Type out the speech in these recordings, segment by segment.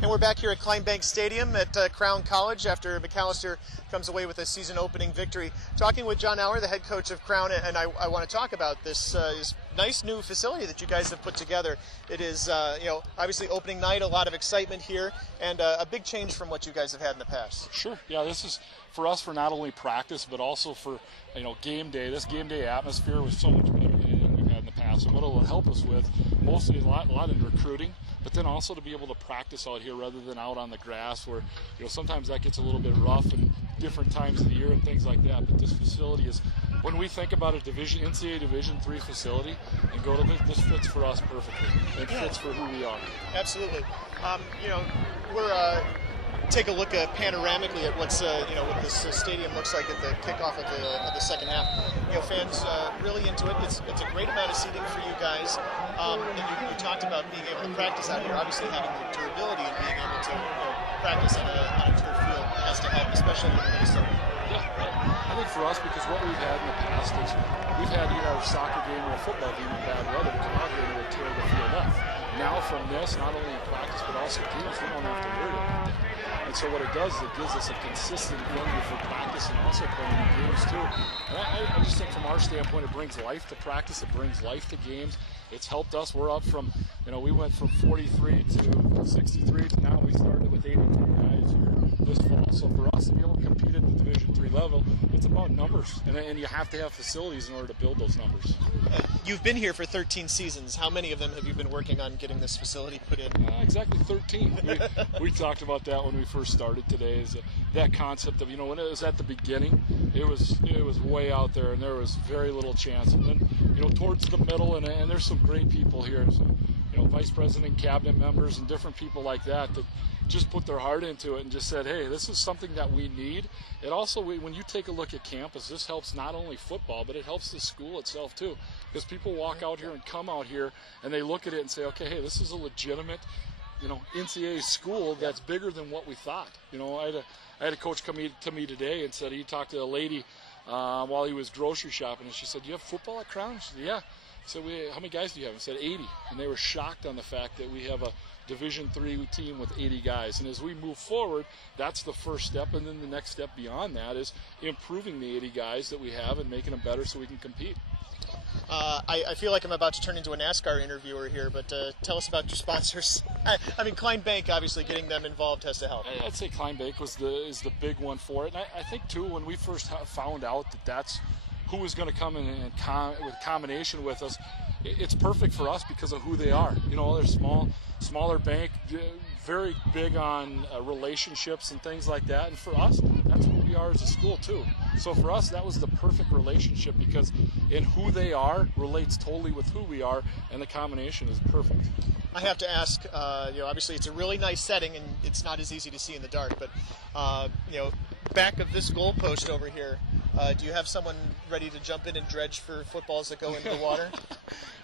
And we're back here at KleinBank Stadium at Crown College after Macalester comes away with a season-opening victory. Talking with John Auer, the head coach of Crown, and I want to talk about this nice new facility that you guys have put together. It is, obviously opening night, a lot of excitement here, and a big change from what you guys have had in the past. Sure. Yeah, this is for us for not only practice but also for game day. This game day atmosphere was so much better than we've had in the past, and what it will help us with mostly a lot in recruiting. But then also to be able to practice out here rather than out on the grass where, sometimes that gets a little bit rough and different times of the year and things like that. But this facility is, when we think about a NCAA Division III facility and go to this fits for us perfectly. It fits for who we are. Absolutely. We're take a look panoramically at what this stadium looks like at the kickoff of the second half. Fans really into it. It's a great amount of seating for you guys. And you talked about being able to practice out here. Obviously, having the durability and being able to practice on a turf field has to help, especially in Minnesota. Yeah, I think for us, because what we've had in the past is we've had either a soccer game or a football game in bad weather to come out here and it would tear the field up. Now from this, not only in practice but also games, we don't have to worry about that. And so what it does is it gives us a consistent venue for practice and also playing in games too. And I just think from our standpoint, it brings life to practice, it brings life to games. It's helped us. We're up from, we went from 43 to 63 to now we started with 82 guys here this fall. So for us to be able to compete at the Division III level, it's about numbers. And you have to have facilities in order to build those numbers. You've been here for 13 seasons. How many of them have you been working on getting this facility put in? Exactly 13. We talked about that when we first started today, is that concept of, when it was at the beginning, it was way out there and there was very little chance. And then, towards the middle, and there's some great people here, so, vice president, cabinet members, and different people like that just put their heart into it and just said, hey, this is something that we need. It also, when you take a look at campus, this helps not only football, but it helps the school itself too. Because people walk out here and come out here and they look at it and say, okay, hey, this is a legitimate, NCAA school that's bigger than what we thought. I had a coach come to me today and said he talked to a lady while he was grocery shopping, and she said, "Do you have football at Crown?" She said, "Yeah." So how many guys do you have? I said 80, and they were shocked on the fact that we have a Division III team with 80 guys. And as we move forward, that's the first step, and then the next step beyond that is improving the 80 guys that we have and making them better so we can compete. I feel like I'm about to turn into a NASCAR interviewer here, but tell us about your sponsors. I mean, KleinBank, obviously, getting them involved has to help. I'd say KleinBank is the big one for it. And I think, too, when we first found out that's who was going to come in and with combination with us, it's perfect for us because of who they are. They're smaller bank, very big on relationships and things like that. And for us, that's who we are as a school too. So for us, that was the perfect relationship because in who they are relates totally with who we are, and the combination is perfect. I have to ask, obviously it's a really nice setting and it's not as easy to see in the dark, but back of this goalpost over here, do you have someone ready to jump in and dredge for footballs that go into the water?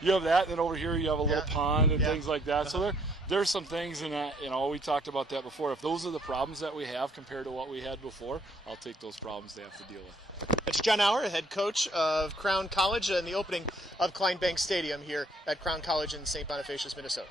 You have that, and then over here you have a little pond and things like that. So there's some things in that, we talked about that before. If those are the problems that we have compared to what we had before, I'll take those problems they have to deal with. It's John Auer, head coach of Crown College, and the opening of KleinBank Stadium here at Crown College in St. Bonifacius, Minnesota.